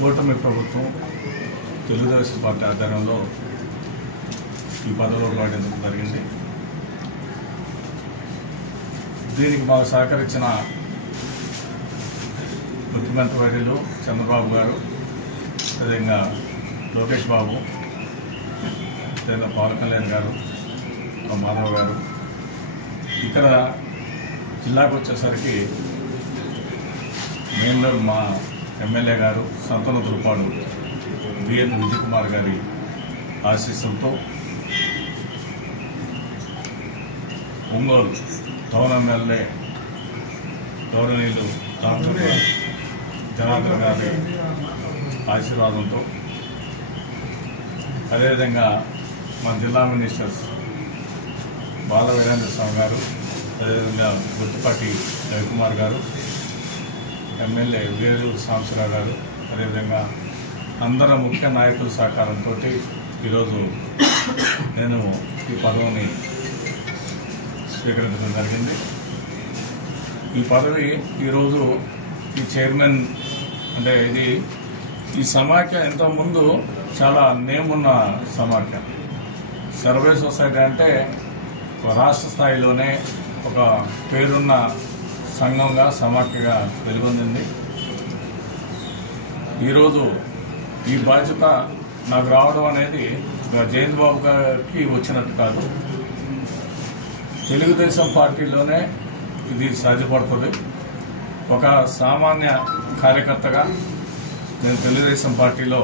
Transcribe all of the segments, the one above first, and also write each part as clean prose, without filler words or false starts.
కూటమి ప్రభుత్వం తెలుగుదేశం పార్టీ ఆధ్వర్యంలో ఈ పదవిలో ప్రకటించడం జరిగింది. దీనికి మాకు సహకరించిన ముఖ్యమంత్రి వర్యులు చంద్రబాబు గారు, అదేవిధంగా లోకేష్ బాబు, అదేవిధంగా పవన్ కళ్యాణ్ గారు, మాధవ్ గారు, ఇక్కడ జిల్లాకు వచ్చేసరికి మెయిన్లో మా ఎమ్మెల్యే గారు సంతన దుర్పాడు బిఎన్ విజయ్ కుమార్ గారి ఆశీస్సులతో ఒంగోలు టౌన్ ఎమ్మెల్యే గౌరవనీయులు జనార్దన్ గారి ఆశీర్వాదంతో, అదేవిధంగా మన జిల్లా మినిస్టర్స్ బాల వీరేంద్ర స్వామి గారు, అదేవిధంగా గుర్తుపాటి రవికుమార్ గారు, ఎమ్మెల్యే వేలూరు సాంబశివరావు గారు, అదేవిధంగా అందరు ముఖ్య నాయకుల సహకారంతో ఈరోజు నేను ఈ పదవిని స్వీకరించడం జరిగింది. ఈ పదవి ఈరోజు ఈ చైర్మన్ అంటే ఈ సమాఖ్య ఇంతకుముందు చాలా నేమ్ ఉన్న సమాఖ్య. సర్వే సొసైటీ అంటే రాష్ట్ర స్థాయిలోనే ఒక పేరున్న సంఘంగా సమాఖ్యగా వెలుగొందింది. ఈరోజు ఈ బాధ్యత నాకు రావడం అనేది జయంత్ బాబు గారికి వచ్చినట్టు కాదు, తెలుగుదేశం పార్టీలోనే ఇది సాధ్యపడుతుంది. ఒక సామాన్య కార్యకర్తగా నేను తెలుగుదేశం పార్టీలో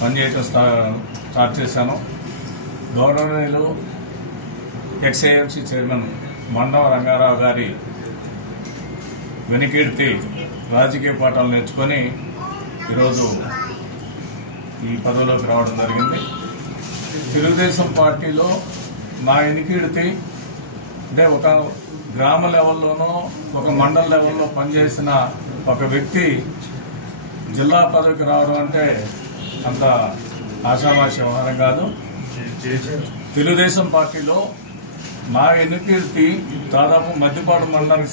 పనిచేయడం స్టార్ట్ చేశాను. గౌరవనీయులు ఎక్స్ఏఎంసీ చైర్మన్ మండవ రంగారావు గారి వెనుకీర్తి రాజకీయ పాఠాలు నేర్చుకొని ఈరోజు ఈ పదవిలోకి రావడం జరిగింది. తెలుగుదేశం పార్టీలో నా వెనుకీర్తి అంటే ఒక గ్రామ లెవెల్లోనో ఒక మండల లెవెల్లో పనిచేసిన ఒక వ్యక్తి జిల్లా పదవికి రావడం అంటే అంత ఆషామాషి వ్యవహారం కాదు. తెలుగుదేశం పార్టీలో నా వెనుకీర్తి దాదాపు మద్దిపాడు మండలానికి